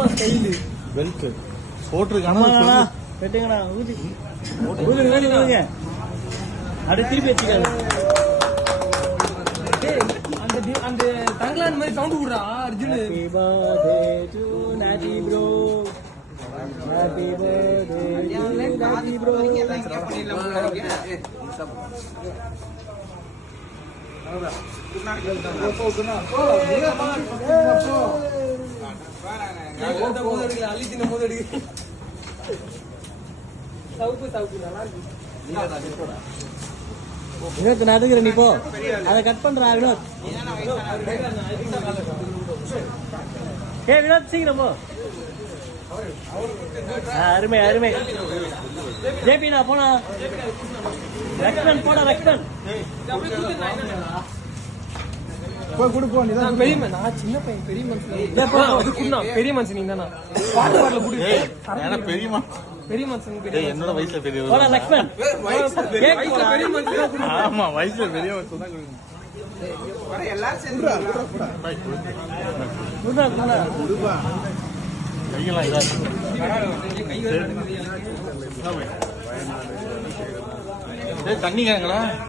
Belt போட்டிருக்கானா வெட்டுங்கண்ணா ஊதுங்க அப்படியே திருப்பி வச்சுக்காது அந்த தங்கலான் மாதிரி சவுண்ட் விடுறா அர்ஜுன். ஹேப்பி பர்த்டே டு நாட்டி ப்ரோ, ஹேப்பி பர்த்டே டு நாட்டி ப்ரோ. வினோத் நடுங்கிற நீ போ, அதை கட் பண்றா வினோத். ஏ வினோத் சீக்கிரம் போ. அருமை அருமை. ஜேபி நான் போனா ரக்ஷன் போடா ரக்ஷன். பெரிய நான் சின்ன பையன், பெரிய மனுஷன் பெரிய மனுஷன் நீ தானா பாட்டு பாடல பெரிய மனுஷன் என்னோட வயசுல பெரிய போடா லக்ஷ்மன். பெரிய மனுஷன். ஆமா வயசுல பெரிய மனுஷன் தான் கையெல்லாம் இதா தண்ணி கேங்களா